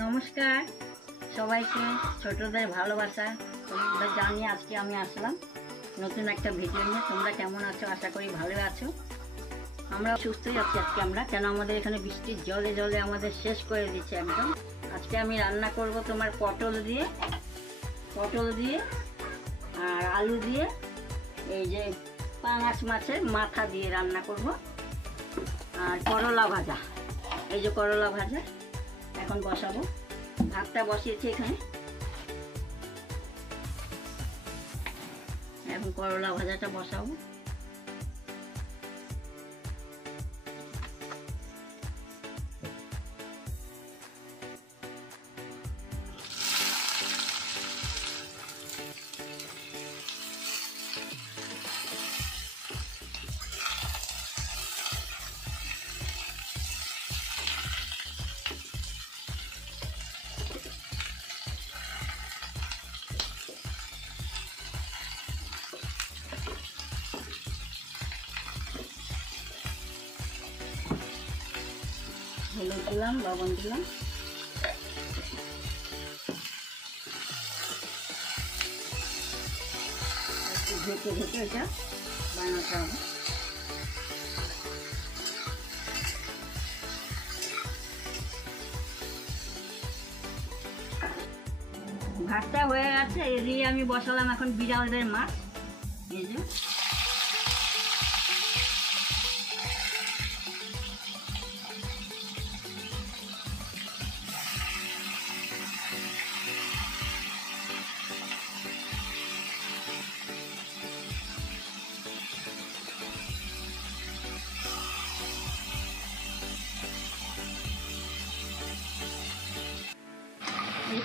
নমস্কার সবাইকে, ছোটদের ভালোবাসা তোমরা জানিয়ে আজকে আমি আসলাম নতুন একটা ভিডিও নিয়ে। তোমরা কেমন আছো? আশা করি ভালো আছো। আমরা সুস্থই আছি আজকে আমরা, কেন আমাদের এখানে বৃষ্টির জলে জলে আমাদের শেষ করে দিচ্ছে একদম। আজকে আমি রান্না করব তোমার পটল দিয়ে আর আলু দিয়ে, এই যে পাঙাশ মাছের মাথা দিয়ে রান্না করব, আর করলা ভাজা, এই যে করলা ভাজা এখন বসাবো। ভাতটা বসিয়েছি এখানে, এখন করলা ভাজাটা বসাবো। হলুদ দিলাম, লবণ দিলাম, একটু ঢেকে এটা বানাতে হবে। ভাতটা হয়ে গেছে, এদিকে আমি বসালাম এখন বিড়ালদের মাছ। এই যে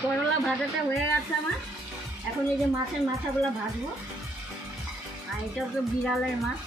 করলা ভাজাটা হয়ে গেছে আমার। এখন এই যে মাছের মাথাগুলো ভাজবো, আর এটা তো বিড়ালের মাছ।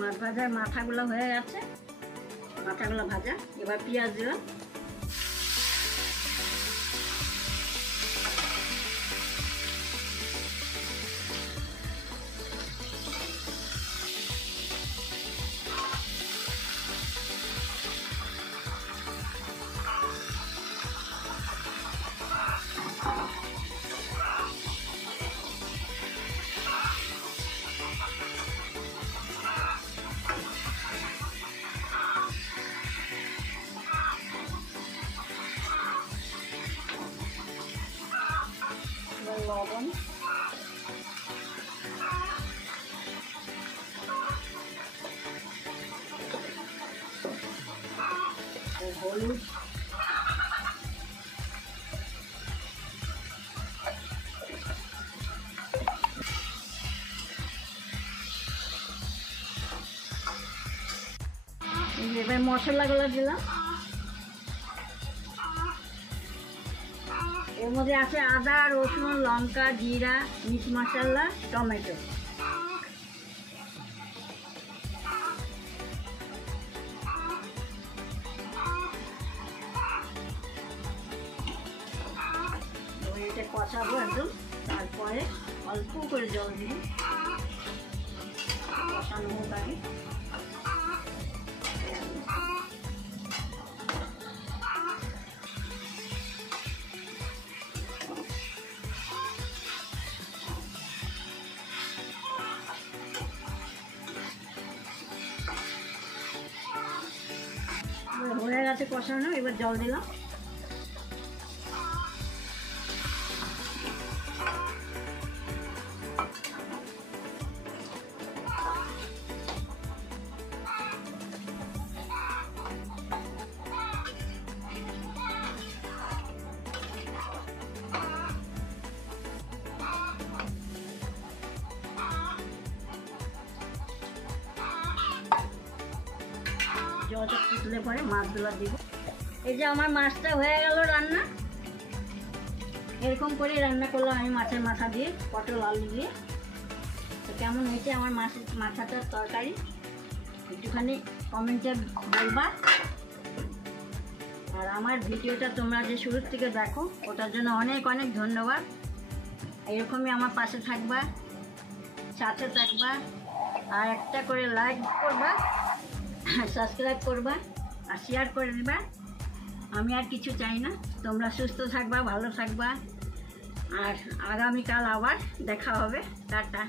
মাছ ভাজার মাথাগুলো হয়ে গেছে, মাথাগুলো ভাজা। এবার পেঁয়াজ দিলাম, লবণ, হলুদ, এবার মশলাগুলো দিলাম। এর মধ্যে আছে আদা, রসুন, লঙ্কা, জিরা, মিট মশলা, টমেটো। এটা কষাবো একদম, তারপরে অল্প করে জল দিব, কষানো হোক আগে। হয়ে গেছে কষানো, এবার জল দিলাম। জলটা ফুটলে পরে মাছগুলো দিব। এই যে আমার মাছটা হয়ে গেল রান্না। এরকম করে রান্না করলাম আমি মাছের মাথা দিয়ে, পটল আলু দিয়ে। তো কেমন হয়েছে আমার মাছের মাথাটার তরকারি একটুখানি কমেন্টে বলবা। আর আমার ভিডিওটা তোমরা যে শুরুর থেকে দেখো ওটার জন্য অনেক অনেক ধন্যবাদ। এরকমই আমার পাশে থাকবা, সাথে থাকবা, আর একটা করে লাইক করবা, সাবস্ক্রাইব করবা আর শেয়ার করে দিবা। আমি আর কিছু চাই না, তোমরা সুস্থ থাকবা, ভালো থাকবা। আর আগামীকাল আবার দেখা হবে। টাটা।